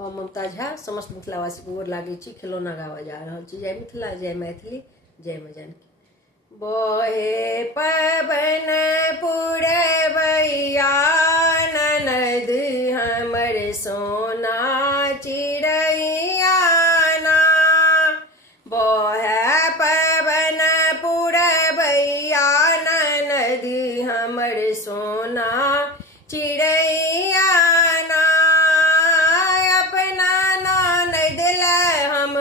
हम ममता झा समस्त मिथिलावासी को गोर लागे छी। खिलौना गावा जा रहल छी। जय मिथिला, जय मैथिली, जय माँ जानकी। बहे पवन पुरवैया ननद हमर सोना चिड़ैया ना। बहे पवन पुरवैया ननद हमर सोना चिड़ैया ना। अपना ननद लै हम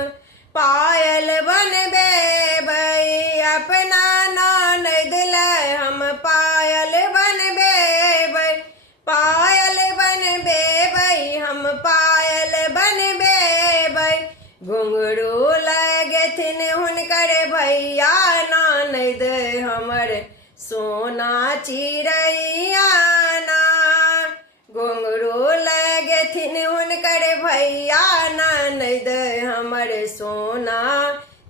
पायल बनबेबै, अपना ननद लै हम पायल बनबेबै, पायल बनबेबै हम पायल बनबेबै। घुंघरू लगथिन हुनकर भैया ननद हमर सोना चिड़ैया ना। घुंघरू लगथिन हुनकर भैया ननद हमर सोना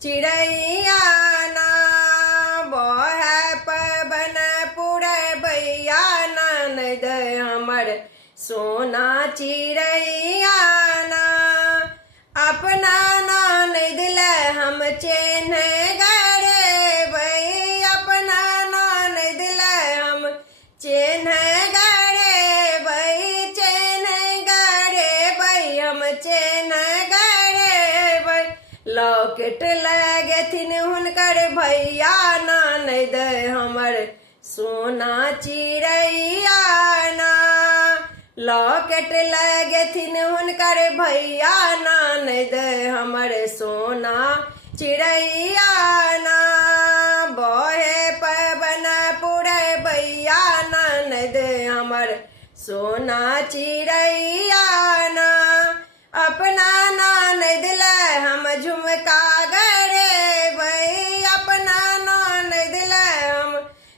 चिड़ैया ना। बहे पवन पुरवैया ननद हमर सोना चिड़ैया ना। अपना ननद लै हम चेन्ह गड़ेबै, अपना ननद लै हम चेन्ह गड़ेबै, चेन्ह गड़ेबै हम चेन्ह गड़ेबै। लॉकेट लगथिन हुनकर भैया ननद हमर सोना चिड़ैया ना। लॉकेट लगथिन हुनकर भैया ननद हमर सोना चिड़ैया ना। बहे पवन पुरवैया ननद हमर सोना चिड़ैया ना। अपना ननद लै हम झुमका गड़ेबै, अपना ननद लै हम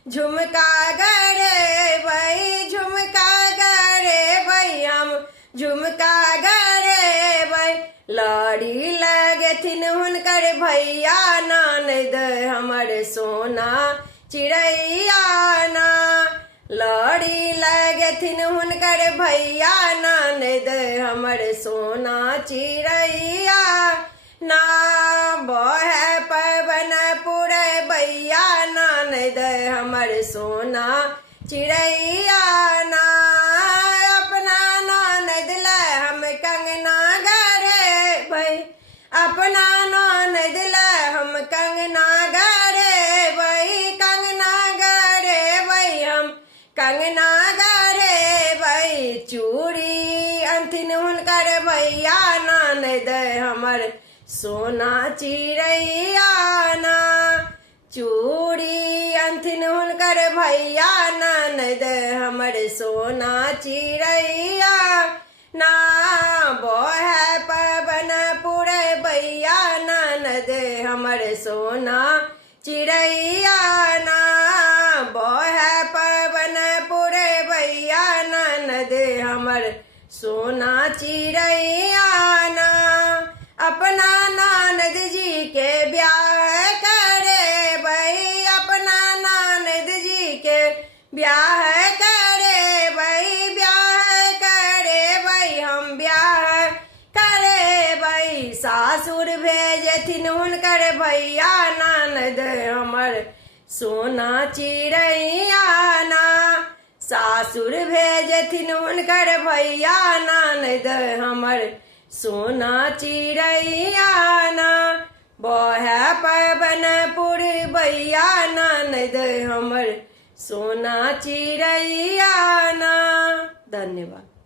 झुमका गड़ेबै, झुमका गड़ेबै हम झुमका गड़ेबै। लड़ी लगथिन हुनकर भैया ननद हमर सोना चिड़ैया ना। लड़ी लगथिन हुनकर भैया ननद हमर सोना चिड़ैया ना। बहे पवन पुरवैया ननद हमर सोना चिड़ैया ना। अपना ननद लै हम कंगना गड़ेबै, अपना ननद लै हम कंगना गड़ेबै, कंगना गड़ेबै हम कंगना गड़ेबै। चूड़ी अंथिन हुनकर भैया ननद हमर सोना चिड़ैया ना। चूड़ी अंथिन हुनकर भैया ननद हमर सोना चिड़ैया ना। बहे पवन पुरवैया ननद हमर सोना चिड़ैया ना। बहे पवन पुरवैया ननद हमर सोना चिड़ैया ना। अपना ननद जी के ब्याह करेबै, अपना ननद जी के ब्याह करेबै, ब्याह करेबै हम ब्याह करेबै। सासुर भेजथिन हुनकर भैया ननद हमर सोना चिड़ैया ना। सासुर भेजथिन हुनकर भैया ननद हमर सोना चिड़ैया ना। बहे पवन पुरवैया ननद हमर सोना चिड़ैया ना। धन्यवाद।